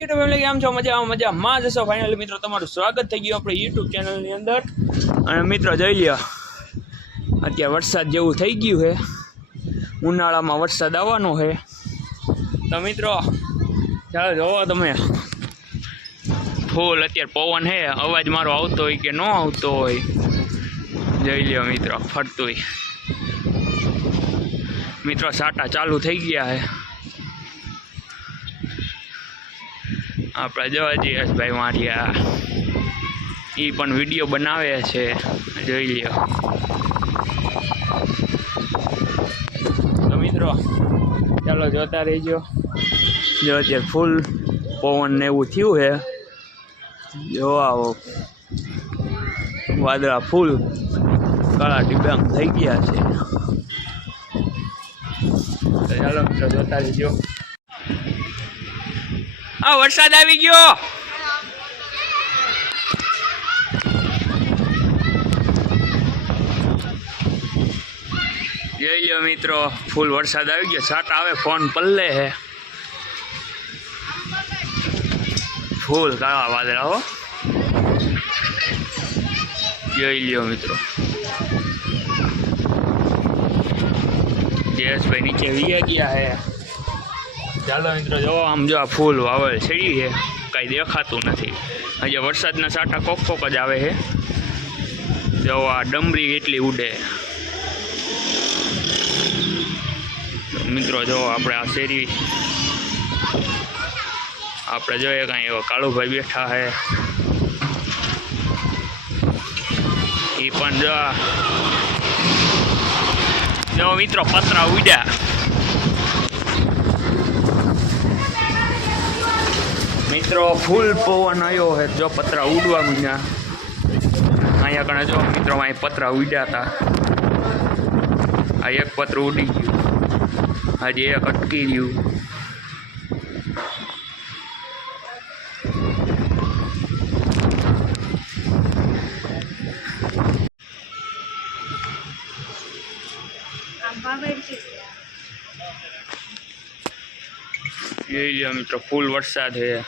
YouTube family કેમ છો? મજામાં જશો. ફાઇનલી મિત્રો તમારું સ્વાગત થઈ ગયું આપણે યુટ્યુબ ચેનલની અંદર. અને મિત્રો જોઈ લ્યો, અત્યારે વરસાદ જેવું થઈ ગયું છે. ઉનાળામાં વરસાદ આવવાનો છે. તો મિત્રો ચાલો જોવો તમે, ફૂલ અત્યારે પવન છે. અવાજ મારો આવતો હોય કે ન આવતો હોય, જોઈ લ્યો મિત્રો, ફરતું મિત્રો સાટા ચાલુ થઈ ગયા છે. આપણે જોવા જઈએ ભાઈ મારિયા, એ પણ વિડીયો બનાવે છે, જોઈ લ્યો. તો મિત્રો ચાલો જોતા રહીજો. જો અત્યારે ફૂલ પવન ને એવું થયું છે. જો આવો વાદળા ફૂલ કાળા ડિબાંગ થઈ ગયા છે. તો ચાલો મિત્રો જોતા રહીજો. આ વરસાદ આવી ગયો. જોઈ લ્યો મિત્રો, ફૂલ વરસાદ આવી ગયો. સાટ આવે, ફોન પલ્લે હે, ફૂલ કાળા વાદળા હો. જોઈ લ્યો મિત્રો, જયેશભાઈ નીચે વીયા ગયા હે. ચાલો મિત્રો જો આમ, જો આ ફૂલ વાવલ છેડી છે, કાંઈ દેખાતું નથી. હજી વરસાદના સાટા કોક કોક જ આવે છે. જો આ ડમરી એટલી ઉડે. મિત્રો જો આપણે આ શેરી, આપણે જોઈએ કાંઈ એવા કાળુભાઈ બેઠા છે. એ પણ જો મિત્રો પતરા ઉડ્યા. મિત્રો ફૂલ પવન આવ્યો છે. જો પતરા ઉડવા માંડ્યા. અહીંયા કણે જો મિત્રો, અહીં પતરા ઉડ્યા હતા. આ એક પતરું ઉડી ગયું, હજી એક અટકી ગયું. જોઈ લો મિત્રો, ફૂલ વરસાદ છે.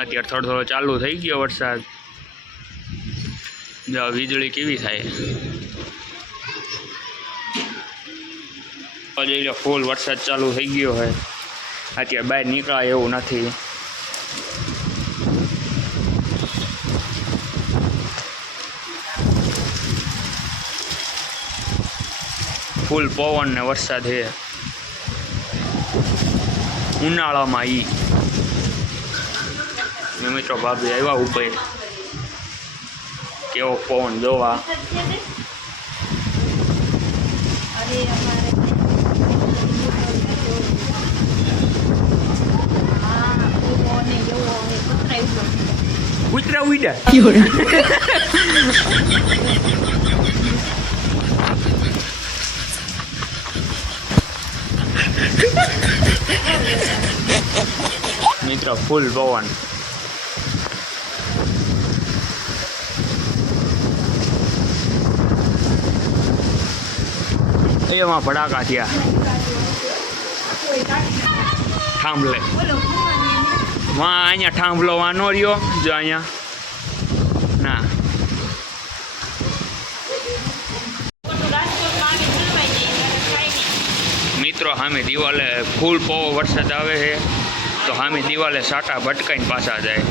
અત્યારે થોડો થોડો ચાલુ થઈ ગયો વરસાદ. જો વીજળી કેવી થાય. જોઈ લો, ફૂલ વરસાદ ચાલુ થઈ ગયો છે. અત્યારે બહાર નીકળાય એવું નથી. ફૂલ પવન ને વરસાદ છે ઉનાળામાં. મિત્રો ભાભી આવ્યા ઉપર, કેવો પવન જોવા. કૂતરા ઉડ્યા. મિત્રો ફૂલ પવન. એમાં ભડાકા થયા થાંભલે. અહીંયા થાંભલો વાનો રહ્યો. જો અહીંયા ના, મિત્રો સામે દિવાલે ફૂલ પવો વરસાદ આવે છે, તો સામે દિવાલે સાટા ભટકાઈને પાછા જાય.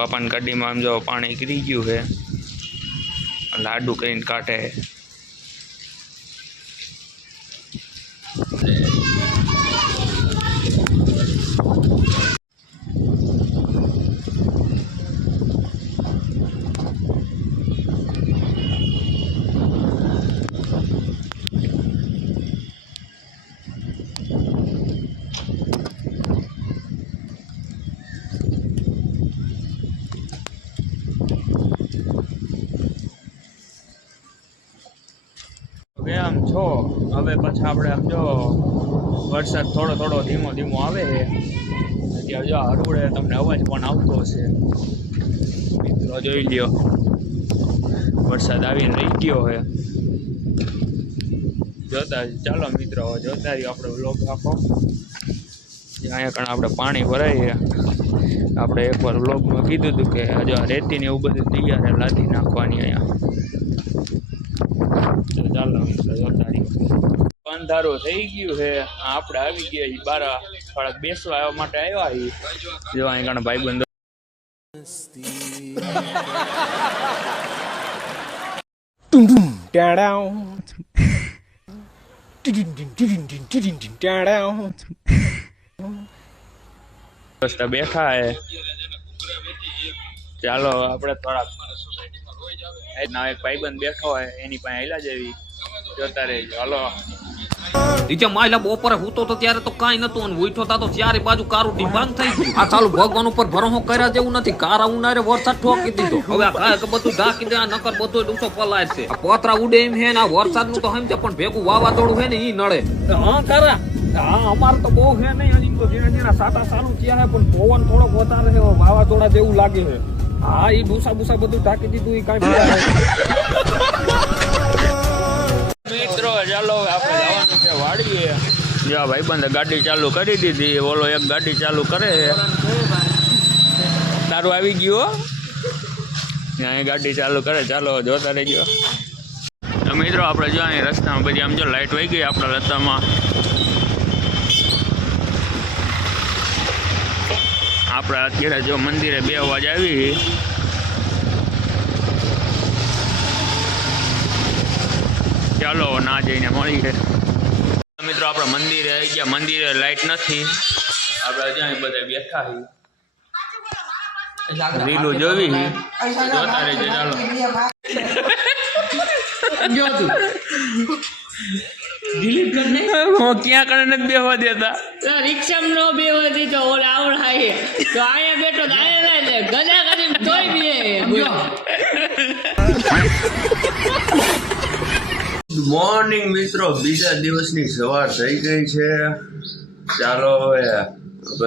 બાપાની ગાડીમાં આમ જો પાણી ગીરી ગયું છે, લાડુ કરીને કાઢે. આમ છો હવે પછી આપણે આમ જો વરસાદ થોડો થોડો ધીમો ધીમો આવે છે. અત્યારે જો હરવડે તમને અવાજ પણ આવતો હશે. મિત્રો જોઈ લ્યો, વરસાદ આવીને રહી ગયો છે. જોતા ચાલો મિત્રો જોતા રહ્યો આપણે વ્લોગ આખો. અહીંયા કણ આપણે પાણી ભરાય છે. આપણે એકવાર વ્લોગમાં કીધું હતું કે હજુ રેતી ને એવું બધું તૈયાર છે લાદી નાખવાની અહીંયા. ચાલો જોતા રહ્યો. અંધારું થઈ ગયું છે. આપણે આવી ગયા બાર થોડાક બેસવા આવવા માટે આવ્યા છીએ. જો અહીં કણ ભાઈબંધો બેઠા હે. ચાલો આપણે થોડાક એક ભાઈબંધ બેઠો હોય એની પાસે હેલા જેવી જોતા રહેજો. હાલો નીચે માયલા બપોરે હૂતો તો ત્યારે તો કાંઈ નતું અને ઉઠો તા તો ચારે બાજુ કારું ડિભાંગ થઈ ગયું. આ ચાલુ ભગવાન ઉપર ભરોસો કર્યા જેવું નથી. કારા ઉનારે વરસાદ ઠોકી દીધો. હવે આ કાય કે બધું ઢાંકી દે, આ નકર બધું ડૂસો પલાય છે. આ પોતરા ઉડે એમ હે ને આ વરસાદ નું તો સમજે પણ ભેગું વાવાઝોડું હે ને ઈ નડે. હા કારા હા અમારે તો બહુ હે નહીં. હજી તો ધીરે ધીરે સાટા ચાલુ થયા હે પણ પવન થોડોક વધારે છે, વાવાઝોડા જેવું લાગે છે. હા ઈ ડૂસા બુસા બધું ઢાંકી દીધું. ઈ કાંઈ મિત્રો ચાલો આપણે જવાનું છે વાડીએ. જો ભાઈબંધે ગાડી ચાલુ કરી દીધી. ઓલો એક ગાડી ચાલુ કરે છે. તારું આવી ગયું અહીં ગાડી ચાલુ કરે. ચાલો જોતા રહેજો. મિત્રો આપણે જો અહીં રસ્તામાં બધી આમ જો લાઈટ વહી ગઈ આપણા રસ્તામાં. આપણે અત્યારે જો મંદિરે 2 અવાજ આવી. ચાલો ના જઈને મળીએ. મિત્રો આપણે મંદિરે આવી ગયા. મંદિરે લાઈટ નથી. આપણે જ્યાં બધા બેઠા છીએ, રીલું જોવી જોતા રહેજો. ચાલો ક્યાં કણે નથી બેહવા દેતા. રિક્ષામાં નો બેહવા દીધો. ઓલા આવડાય તો અહીંયા બેઠો તો અહીંયા ના ગદા કરીને તોય બે. ગુડ મોર્નિંગ મિત્રો, બીજા દિવસની સવાર થઈ ગઈ છે. ચાલો હવે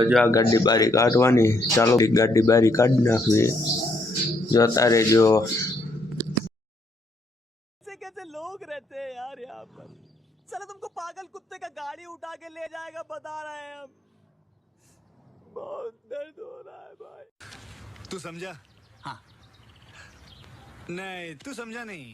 જો આ ગાડી બારી કાઢવાની. ચાલો ગાડી બારી કાઢી નાખવી. જોતા રહેજો. कैसे लोग रहते हैं यार यहाँ पर. चलो तुमको पागल कुत्ते का गाड़ी उठा के ले जाएगा बता रहे हैं हम. बहुत दर्द हो रहा है भाई. तू समझा? हाँ. नहीं तू समझा नहीं.